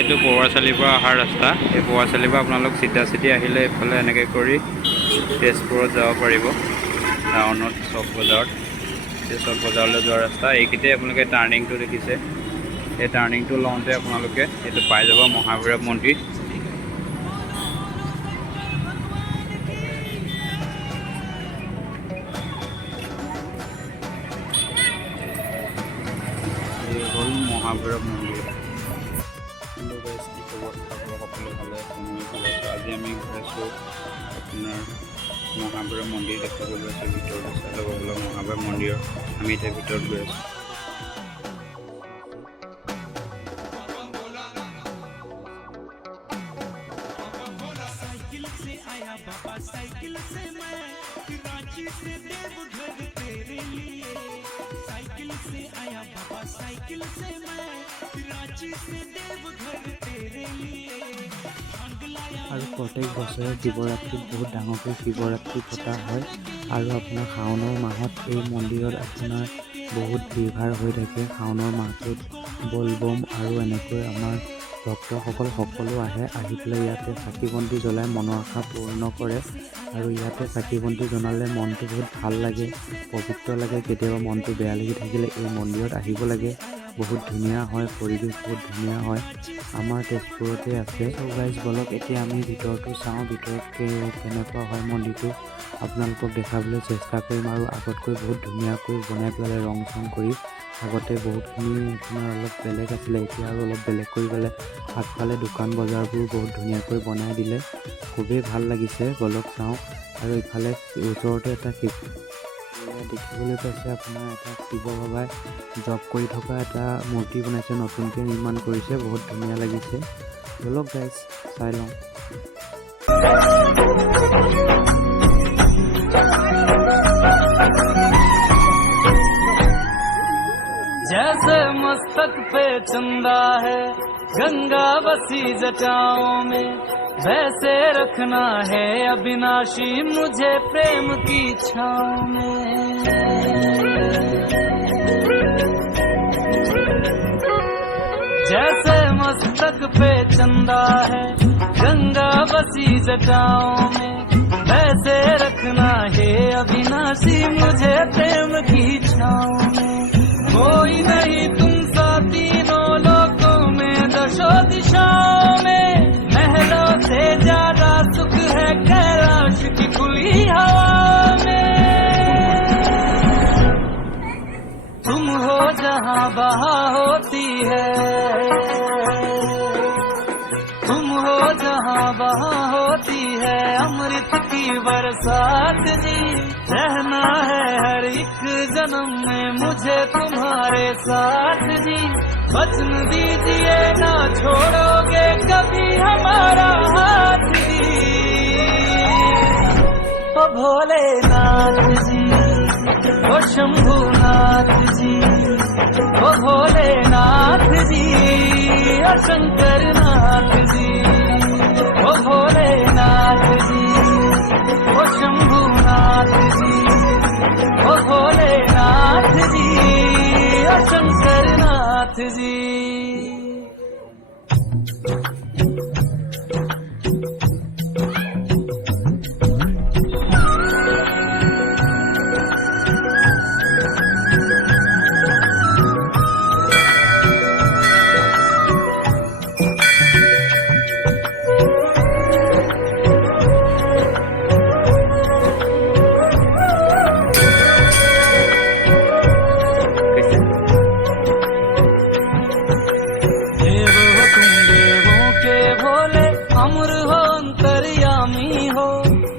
এইটো পৰুৱাচালিৰ পৰা অহা ৰাস্তা। এই পৰুৱাচালিৰ পৰা আপোনালোক চিধা চিধি আহিলে এইফালে এনেকৈ কৰি তেজপুৰত যাব পাৰিব, টাউনত চক বজাৰত। এই চক বজাৰলৈ যোৱা ৰাস্তা এইকেইটাই আপোনালোকে টাৰ্ণিংটো দেখিছে। এই টাৰ্ণিংটো লওঁতে আপোনালোকে এইটো পাই যাব মহাভৈৰৱ মন্দিৰ। এই হ'ল মহাভৈৰৱ মন্দিৰ। সকলো ভালে আজি আমি গৈছোঁ আপোনাৰ মহাভৈৰৱ মন্দিৰ দেখাবলৈ আছোঁ। ভিতৰত চাই ল'ব বোলে মহাভৈৰৱ মন্দিৰৰ আমি এতিয়া ভিতৰত গৈ আছোঁ। আৰু প্ৰত্যেক বছৰে শিৱৰাত্ৰিত বহুত ডাঙৰকৈ শিৱৰাত্ৰি পতা হয়। আৰু আপোনাৰ শাওণৰ মাহত এই মন্দিৰত আপোনাৰ বহুত ভিৰ হৈ থাকে। শাওণৰ মাহটোত বলবম আৰু এনেকৈ আমাৰ ভক্তসকল সকলো আহি পেলাই ইয়াতে চাকি বন্তি জ্বলাই মনৰ আশা পূৰ্ণ কৰে। আৰু ইয়াতে চাকি বন্তি জ্বলালে মনটো বহুত ভাল লাগে, পবিত্ৰ লাগে। কেতিয়াবা মনটো বেয়া লাগি থাকিলে এই মন্দিৰত আহিব লাগে। বহুত ধুনীয়া হয়, পৰিৱেশ বহুত ধুনীয়া হয়। আমাৰ তেজপুৰতে আছে। গাইজ বলক এতিয়া আমি ভিতৰতো চাওঁ, ভিতৰত কেনেকুৱা হয় মন্দিৰটো আপোনালোকক দেখাবলৈ চেষ্টা কৰিম। আৰু আগতকৈ বহুত ধুনীয়াকৈ বনাই পেলালে ৰং চং কৰি। আগতে বহুতখিনি আপোনাৰ অলপ বেলেগ আছিলে, এতিয়া আৰু অলপ বেলেগ কৰি পেলাই আগফালে দোকান বজাৰবোৰ বহুত ধুনীয়াকৈ বনাই দিলে। খুবেই ভাল লাগিছে, বলক চাওঁ। আৰু ইফালে ওচৰতে এটা দেখিবলৈ পাইছে আপোনাৰ এটা শিৱ বাবাই জপ কৰি থকা এটা মূৰ্তি বনাইছে, নতুনকৈ নিৰ্মাণ কৰিছে, বহুত ধুনীয়া লাগিছে। বলক গাইজ চাই লওঁ। जैसे मस्तक पे चंदा है गंगा बसी जटाओं में, वैसे रखना है अविनाशी मुझे प्रेम की छाँव में। जैसे मस्तक पे चंदा है गंगा बसी जटाओं में, वैसे रखना है अविनाशी मुझे प्रेम की छाँव में। कोई नहीं तुम सा तीनों लोकों में, दशो दिशाओं में, महलों से ज्यादा सुख है कैलाश की खुली हवा में। तुम हो जहाँ बहा होती है, तुम हो जहाँ बहा होती है अमृत की बरसात जी। रहना है हर एक जन्म में मुझे तुम्हारे साथ जी। वचन दीजिए ना छोड़ोगे कभी हमारा हाथ जी। ओ भोलेनाथ जी, ओ शंभुनाथ जी, ओ भोलेनाथ जी, ओ शंकरनाथ जी, ओ भोलेनाथ जी, ओ शंभुनाथ जी, ओ भोलेनाथ जी, ओ शंकरनाथ जी।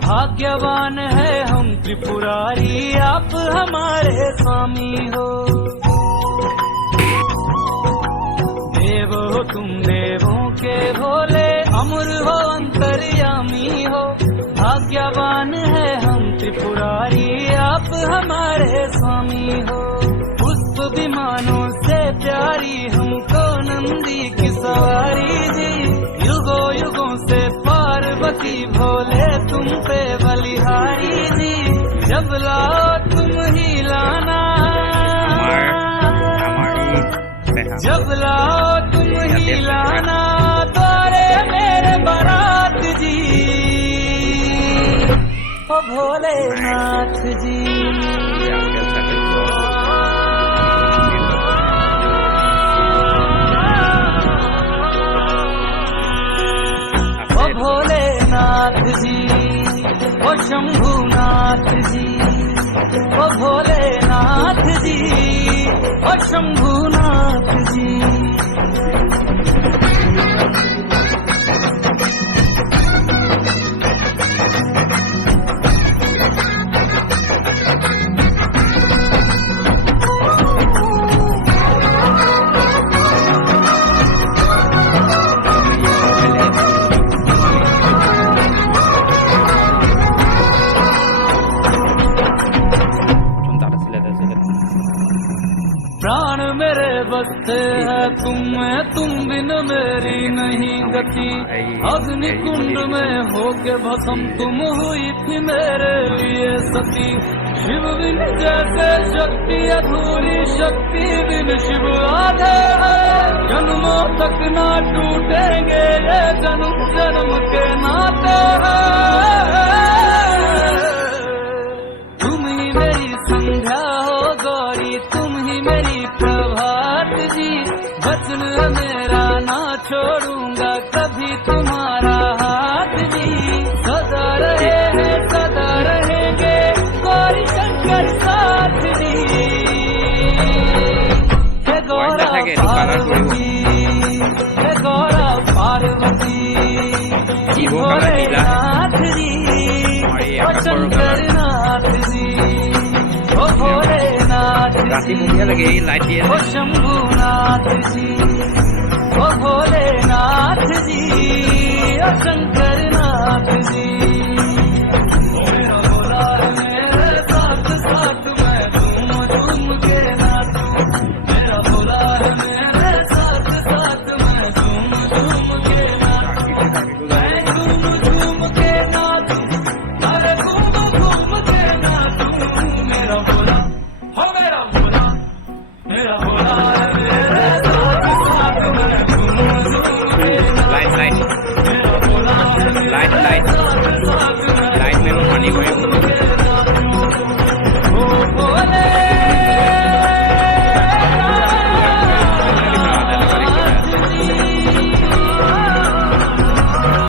भाग्यवान है हम त्रिपुरारी आप हमारे स्वामी हो। देव हो तुम देवों के भोले, अमर हो अंतर्यामी हो। भाग्यवान है हम त्रिपुरारी आप हमारे स्वामी हो। पुष्प विमानों से प्यारी हमको नंदी की सवारी जी। युगों युगों से पार्वती भोले तुम पे बलिहारी जी। जब लाओ तुम ही लाना, जब लाओ तुम ही लाना। ओ भोलेनाथ जी Angel settle. ओ भोलेनाथ जी ओ शंभुनाथ जी ओ भोलेनाथ जी ओ शंभुनाथ जी प्राण मेरे बसते है तुम बिन मेरी नहीं गति अग्नि कुंड में होके भस्म तुम हुई थी मेरे लिए सती शिव बिन जैसे शक्ति अधूरी शक्ति बिन शिव आधे है जन्मों तक ना टूटेंगे ये जन्म जन्म के नाते हैं तुम ही मेरी संध्या हो गौरी तुम ही मेरी प्रभात जी वचन मेरा ना छोड़ूंगा कभी तुम्हारा हाथ जी सदा रहे हैं सदा रहेंगे गौरी शंकर साथ जी हे गौरा पार्वती हे गौरा पार्वती भोलेनाथ जी ओ शंकर नाथ जी ओ भोलेनाथ राति जी मुखिया लगे लाइट दिए ओ शंभुनाथ जी ओ भोले